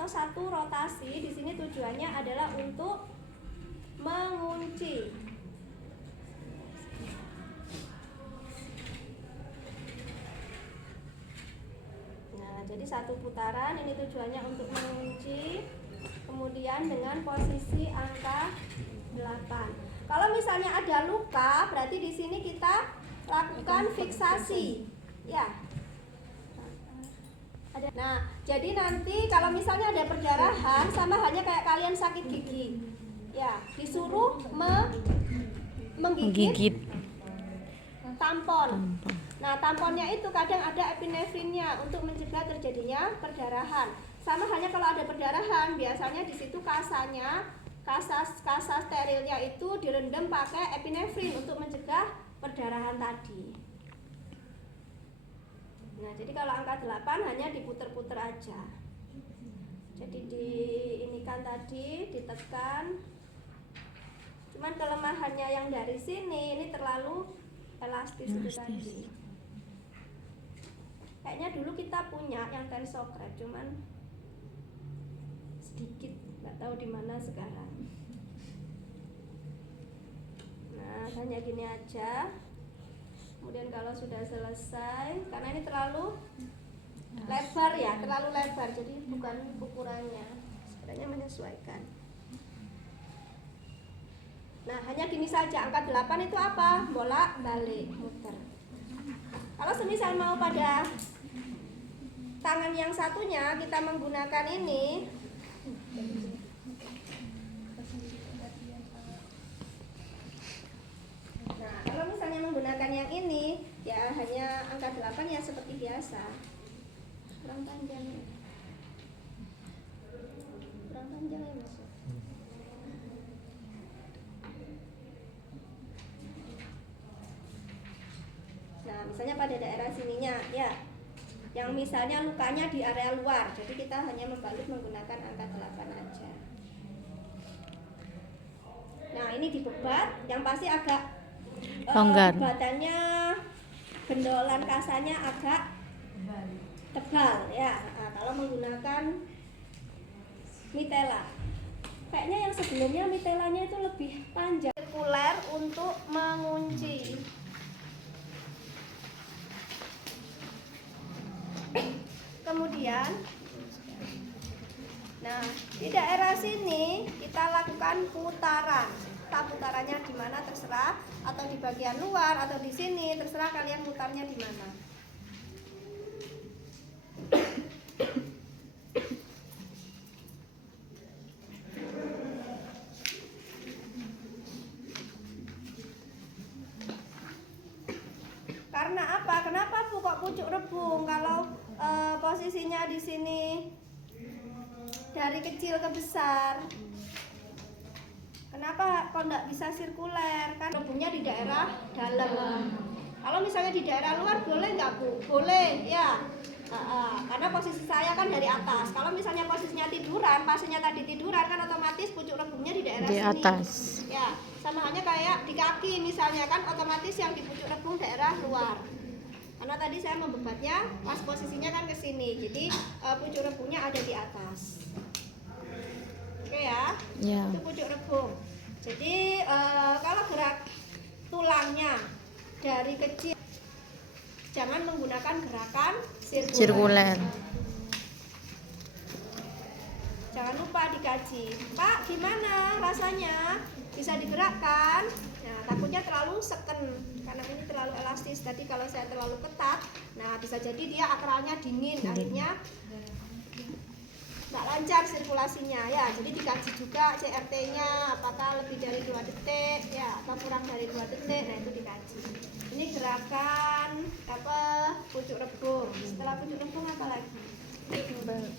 atau satu rotasi di sini tujuannya adalah untuk mengunci. Nah, jadi satu putaran ini tujuannya untuk mengunci. Kemudian dengan posisi angka 8. Kalau misalnya ada luka, berarti di sini kita lakukan fiksasi. Ya. Nah, jadi nanti kalau misalnya ada perdarahan, sama halnya kayak kalian sakit gigi. Ya, disuruh menggigit tampon. Nah, tamponnya itu kadang ada epinefrinnya untuk mencegah terjadinya perdarahan. Sama halnya kalau ada perdarahan, biasanya di situ kasa sterilnya itu direndam pakai epinefrin untuk mencegah perdarahan tadi. Nah, jadi kalau angka 8 hanya diputer-puter aja. Jadi diinikan tadi, ditekan. Cuman kelemahannya yang dari sini ini terlalu elastis itu tadi. Kayaknya dulu kita punya yang Tensokrep, cuman sedikit, nggak tahu di mana sekarang. Nah, hanya gini aja. Kemudian kalau sudah selesai, karena ini terlalu lebar ya, terlalu lebar, jadi bukan ukurannya, sebenarnya menyesuaikan. Nah, hanya gini saja, angka 8 itu apa? Bolak balik, muter. Kalau semisal mau pada tangan yang satunya, kita menggunakan ini. Nah, kalau misalnya menggunakan yang ini, ya hanya angka 8 ya seperti biasa. Kurang panjang ya. Kurang panjang ya, Mas. Nah, misalnya pada daerah sininya, ya, yang misalnya lukanya di area luar, jadi kita hanya membalut menggunakan angka 8 aja. Nah, ini dibebat, yang pasti agak longgar. bebatannya, bendolan kasanya agak tebal, ya. Nah, kalau menggunakan mitela, kayaknya yang sebelumnya mitelanya itu lebih panjang, sirkuler untuk mengunci. Kemudian, nah di daerah sini kita lakukan putaran. Kita putarannya di mana terserah, atau di bagian luar atau di sini terserah kalian putarnya di mana. Karena apa? Kenapa kok pucuk rebung? Kalau posisinya di sini dari kecil ke besar, kenapa kok nggak bisa sirkuler? Kan rebungnya di daerah dalam. Kalau misalnya di daerah luar boleh nggak, Bu? Boleh, ya. Karena posisi saya kan dari atas. Kalau misalnya posisinya tiduran, pasiennya tadi tiduran, kan otomatis pucuk rebungnya di daerah Di sini. atas. Ya, sama halnya kayak di kaki misalnya, kan otomatis yang di pucuk rebung daerah luar. Karena tadi saya membebatnya pas posisinya kan ke sini, jadi pucuk rebungnya ada di atas. Oke ya, Ya. itu pucuk rebung. Jadi kalau gerak tulangnya dari kecil, jangan menggunakan gerakan sirkuler. Jangan lupa dikaji, Pak, gimana rasanya? Bisa digerakkan? Nah, takutnya terlalu seken, karena ini terlalu elastis. Tadi kalau saya terlalu ketat, nah bisa jadi dia akralnya dingin, akhirnya nggak lancar sirkulasinya ya. Jadi dikaji juga CRT-nya, apakah lebih dari 2 detik ya, atau kurang dari 2 detik. Nah, itu dikaji. Ini gerakan apa, pucuk rebung. Setelah pucuk rebung apa lagi? Recurrent.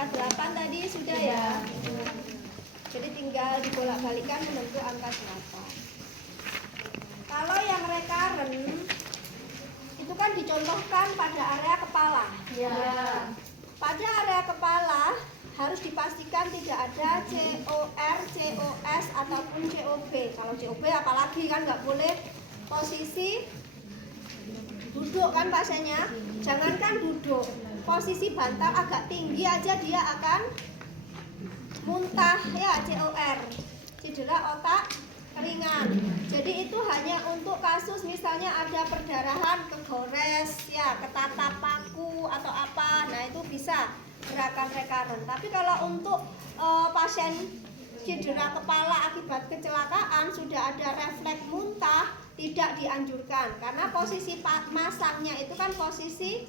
Angka 8 tadi sudah ya. Jadi tinggal dibolak-balikan membentuk angka 8. Kalau yang recurrent itu kan dicontohkan pada area kepala. Ya. Pada area kepala harus dipastikan tidak ada COR, COS ataupun COB. Kalau COB apalagi kan nggak boleh posisi duduk kan pasiennya, jangankan duduk, posisi bantal agak tinggi aja dia akan muntah ya, COR, cedera otak ringan. Jadi itu hanya untuk kasus misalnya ada perdarahan, kegores ya, ketatap paku atau apa, nah itu bisa gerakan recurrent. Tapi kalau untuk pasien cedera kepala akibat kecelakaan sudah ada refleks muntah, tidak dianjurkan karena posisi masangnya itu kan posisi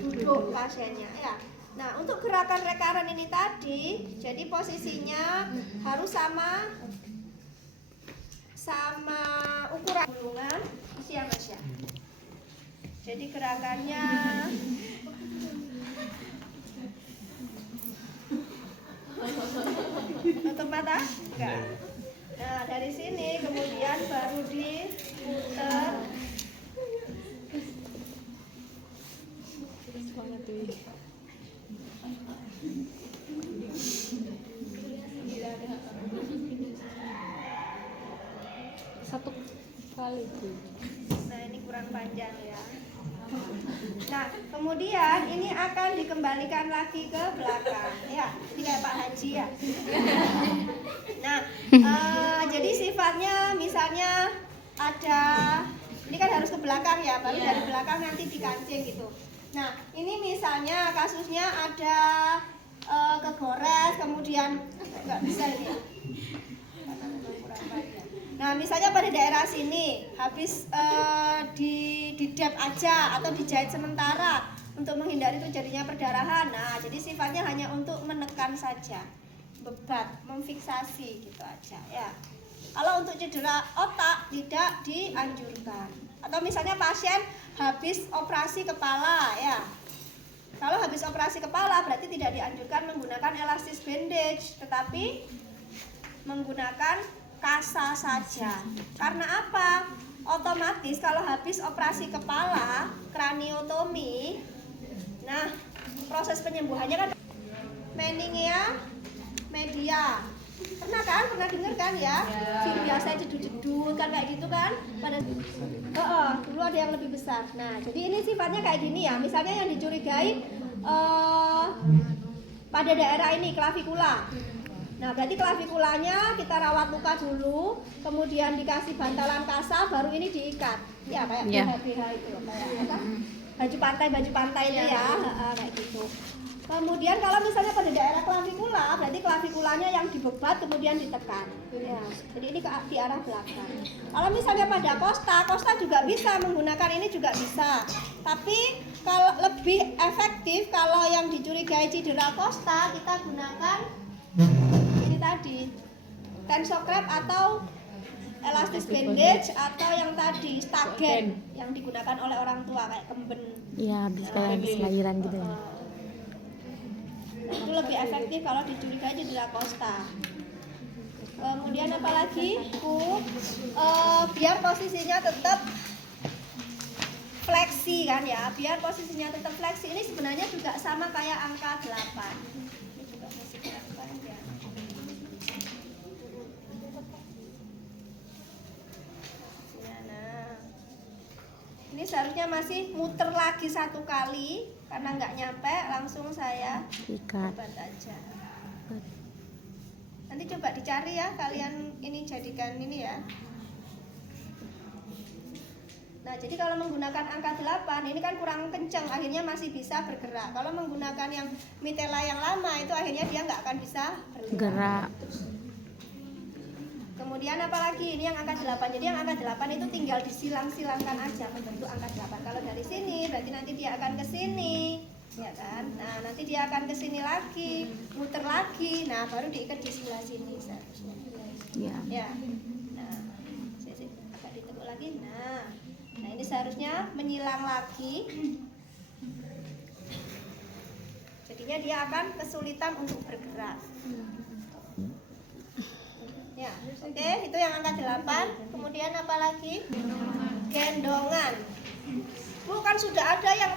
duduk pasiennya ya. Nah untuk gerakan recurrent ini tadi, jadi posisinya harus sama ukuran bulungan usia Mas ya. Jadi gerakannya tutup mata? Enggak. Nah dari sini kemudian baru diputer. Satu kali itu. Nah ini kurang panjang ya. Nah kemudian ini akan dikembalikan lagi ke belakang ya, jadi kayak Pak Haji ya. Nah jadi sifatnya misalnya ada, ini kan harus ke belakang ya, baru dari belakang nanti dikancing gitu. Nah ini misalnya kasusnya ada kegores, kemudian nggak bisa ini ya. Nah misalnya pada daerah sini habis di dep aja atau dijahit sementara untuk menghindari terjadinya perdarahan. Nah jadi sifatnya hanya untuk menekan saja, bebat, memfiksasi gitu aja ya. Kalau untuk cedera otak tidak dianjurkan. Atau misalnya pasien habis operasi kepala ya. Kalau habis operasi kepala berarti tidak dianjurkan menggunakan elastis bandage, tetapi menggunakan kasa saja. Karena apa? Otomatis kalau habis operasi kepala, kraniotomi, nah proses penyembuhannya kan meningia media. Pernah kan? Pernah dengar kan ya? Biasa jedut-jedut kan kayak gitu kan? Dulu ada yang lebih besar. Nah, jadi ini sifatnya kayak gini ya. Misalnya yang dicurigai pada daerah ini klavikula. Nah, berarti klavikulanya kita rawat luka dulu, kemudian dikasih bantalan kasa, baru ini diikat. Ya, kayak BH itu loh, kayak apa? Baju pantai itu ya, kayak gitu. Kemudian kalau misalnya pada daerah klavikula, berarti klavikulanya yang dibebat kemudian ditekan. Ya, jadi ini di arah belakang. Kalau misalnya pada kosta juga bisa menggunakan ini juga bisa. Tapi kalau lebih efektif kalau yang dicurigai cedera kosta, kita gunakan ini tadi, tensokrep atau elastis bandage atau yang tadi stagen yang digunakan oleh orang tua kayak kemben. Iya, habis lahiran gitu ya. Nah, itu lebih efektif kalau dicurigai cedera kosta. Kemudian apalagi biar posisinya tetap fleksi kan ya, biar posisinya tetap fleksi. Ini sebenarnya juga sama kayak angka 8. Ini juga masih kurang panjang. Nah, ini seharusnya masih muter lagi satu kali. Karena nggak nyampe, langsung saya ikat aja. Nanti coba dicari ya, kalian ini jadikan ini ya. Nah, jadi kalau menggunakan angka 8, ini kan kurang kencang, akhirnya masih bisa bergerak. Kalau menggunakan yang mitela yang lama, itu akhirnya dia nggak akan bisa bergerak. Kemudian apalagi ini yang angka 8. Jadi yang angka 8 itu tinggal disilang-silangkan aja membentuk angka 8. Kalau dari sini berarti nanti dia akan ke sini, ya kan? Nah, nanti dia akan ke sini lagi, muter lagi. Nah, baru diikat di sebelah sini seharusnya. Iya. Ya. Nah, saya agak ditekuk lagi. Nah, ini seharusnya menyilang lagi. Jadinya dia akan kesulitan untuk bergerak. Ya, oke, itu yang angka 8. Kemudian apa lagi? Gendongan. Bu, kan sudah ada yang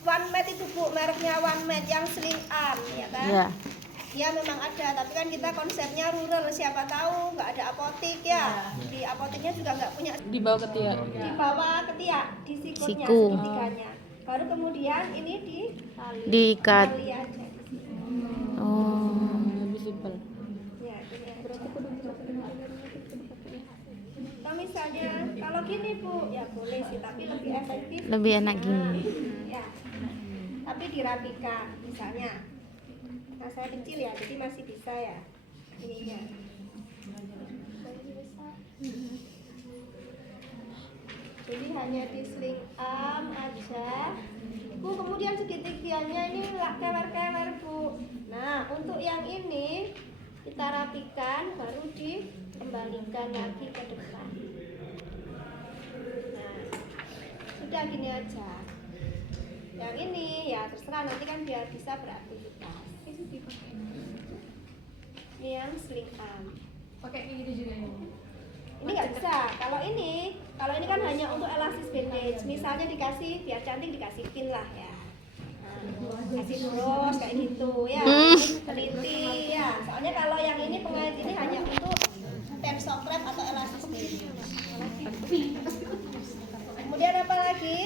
one mat itu Bu, mereknya one mat yang sling arm, ya kan? Ya. Ya memang ada, tapi kan kita konsepnya rural, siapa tahu nggak ada apotik ya. Di apotiknya juga nggak punya. Dibawa ke tiak. Dibawa ketiak di sikulnya, Siku. segitiganya. Baru kemudian ini Diikat. tali aja. Oh, lebih simpel. Ya, gini aja. Atau misalnya kalau gini Bu, ya boleh sih, tapi lebih efektif. Lebih enak gini. Ya, tapi dirapikan misalnya. Nah saya kecil ya, jadi masih bisa ya ininya. Jadi hanya di sling arm aja. Bu, kemudian segitigianya ini kewer-kewer Bu. Nah untuk yang ini kita rapikan, baru dikembalikan lagi ke depan. Nah sudah gini aja. Yang ini ya terserah, nanti kan biar bisa beraktivitas. Ini yang sling arm. Pakai kayak gitu juga ya. Ini nggak bisa. Kalau ini kan hanya untuk elastis bandage. Misalnya dikasih biar cantik dikasih pin lah ya. Nah, kasih terus kayak gitu ya. Teliti ya. Soalnya kalau yang ini pengait ini hanya untuk tension wrap atau elastis bandage. Kemudian apa lagi?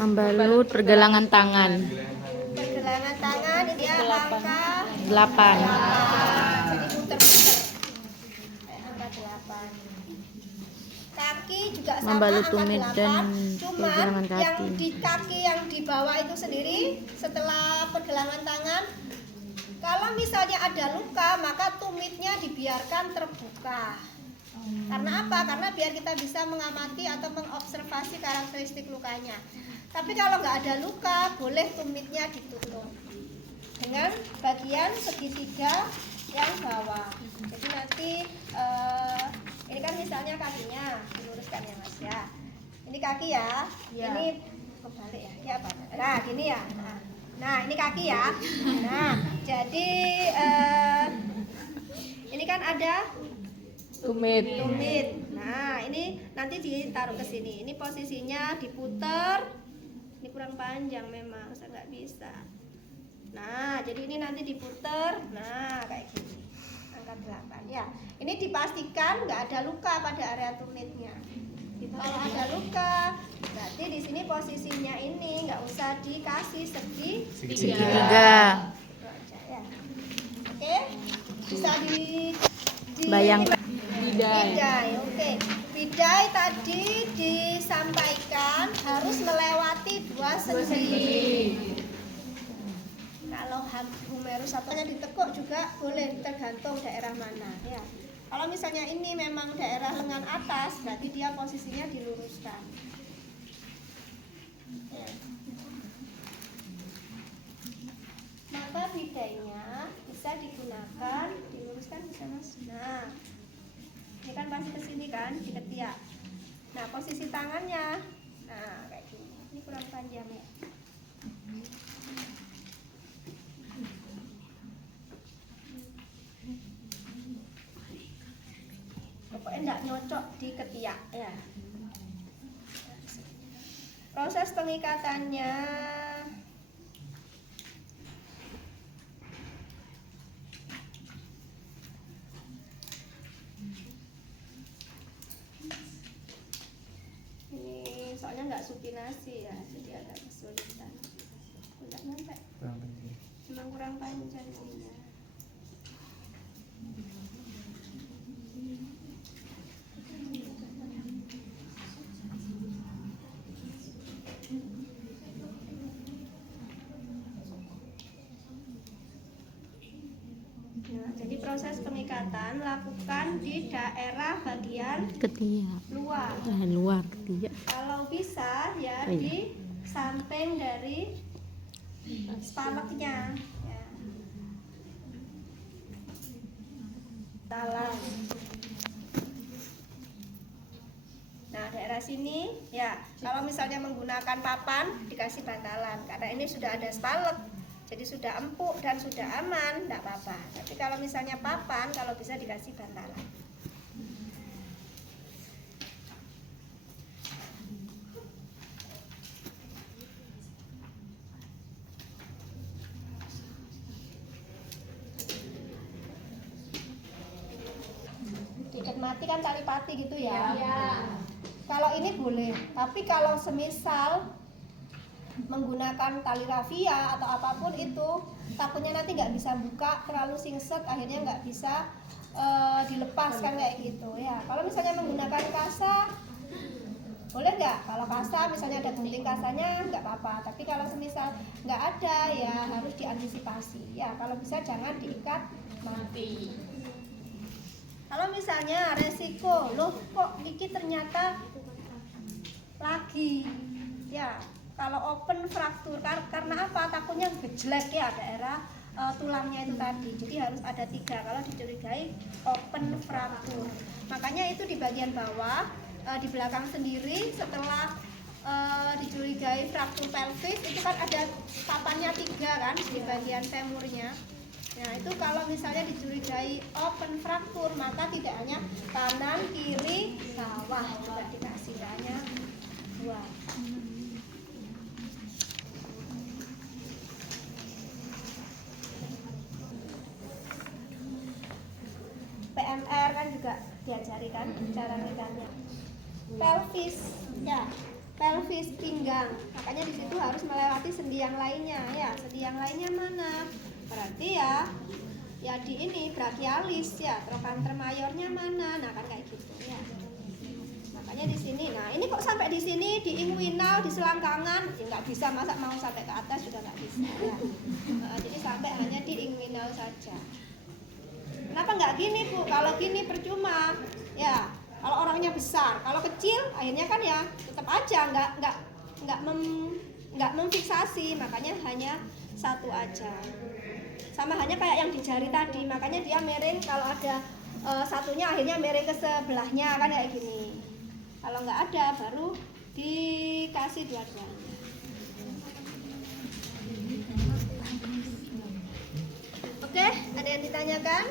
Membalut pergelangan tangan. Pergelangan tangan ini dia angka 8. Jadi muter-muter. Kayak angka 8. Kaki juga sama Membalut angka tumit 8. dan Cuman pergelangan kaki. yang di kaki yang di bawah itu sendiri setelah pergelangan tangan, kalau misalnya ada luka maka tumitnya dibiarkan terbuka. Karena apa? Karena biar kita bisa mengamati atau mengobservasi karakteristik lukanya. Tapi kalau nggak ada luka, boleh tumitnya ditutup dengan bagian segitiga yang bawah. Jadi nanti ini kan misalnya kakinya diluruskan ya Mas ya. Ini kaki ya. Ini kebalik ya. Ya apa? Nah gini ya. Nah ini kaki ya. Nah jadi ini kan ada Tumit. Nah, ini nanti ditaruh ke sini. Ini posisinya diputer. Ini kurang panjang memang, saya nggak bisa. Nah, jadi ini nanti diputer. Nah, kayak gini. Angka 8 ya. Ini dipastikan nggak ada luka pada area tumitnya. Kalau ada luka, berarti di sini posisinya ini nggak usah dikasih Segitiga. Itu aja ya. Oke, bisa Bayangkan. Bidai, oke. Bidai tadi disampaikan harus melewati 2 sendi. Kalau humerus satunya ditekuk juga boleh, tergantung daerah mana ya. Kalau misalnya ini memang daerah lengan atas, berarti dia posisinya diluruskan. Ya. Maka bidainya bisa digunakan, diluruskan bisa Mas. Nah, ini kan pasti ke sini kan, di ketiak. Nah, posisi tangannya, nah kayak gini. Ini kurang panjang ya. Pokoknya enggak nyocok di ketiak ya. Proses pengikatannya ini soalnya nggak supinasi ya, jadi agak kesulitan. Nggak nyampe. Memang kurang panjang ininya. Nah, jadi proses pengikatan lakukan di daerah bagian Ketiak. luar. Luar ketiak. Kalau bisa ya Oh, iya. di samping dari spaleknya. Ya. Talan. Nah daerah sini ya. Kalau misalnya menggunakan papan dikasih bantalan karena ini sudah ada spalek. Jadi sudah empuk dan sudah aman, tidak apa-apa. Tapi kalau misalnya papan, kalau bisa dikasih bantalan. kan tali pati gitu ya. Iya. Kalau ini boleh, tapi kalau semisal menggunakan tali rafia atau apapun itu, takutnya nanti nggak bisa buka, terlalu singset, akhirnya nggak bisa dilepaskan kayak gitu ya. Kalau misalnya menggunakan kasa, boleh nggak? Kalau kasa misalnya ada gunting kasanya nggak apa-apa, tapi kalau semisal nggak ada ya harus diantisipasi ya. Kalau bisa jangan diikat mati. Kalau misalnya resiko, loh kok Niki ternyata lagi ya, kalau open fraktur karena apa? Takutnya gejlek ya daerah tulangnya itu tadi. Jadi harus ada 3 kalau dicurigai open fraktur. Makanya itu di bagian bawah, di belakang sendiri setelah dicurigai fraktur pelvis itu kan ada papannya 3 kan di bagian femurnya. Nah itu kalau misalnya dicurigai open fraktur, maka tidak hanya kanan, kiri, bawah juga dikasih, hanya 2. PMR kan juga diajari kan cara megangnya. Pelvis ya, pelvis pinggang. Makanya di situ harus melewati sendi yang lainnya ya. Sendi yang lainnya mana? Berarti ya di ini brachialis ya, trochanter mayornya mana? Nah kan kayak gitu ya. Makanya di sini. Nah ini kok sampai di sini di inguinal, di selangkangan, ya nggak bisa, masa mau sampai ke atas juga nggak bisa ya. Jadi sampai hanya di inguinal saja. Kenapa nggak gini Bu? Kalau gini percuma ya. Kalau orangnya besar, kalau kecil akhirnya kan ya tetap aja nggak memfiksasi, makanya hanya 1 aja. Sama hanya kayak yang di jari tadi, makanya dia miring, kalau ada satunya akhirnya miring ke sebelahnya kan kayak gini. Kalau nggak ada baru dikasih 2-2. Oke, ada yang ditanyakan?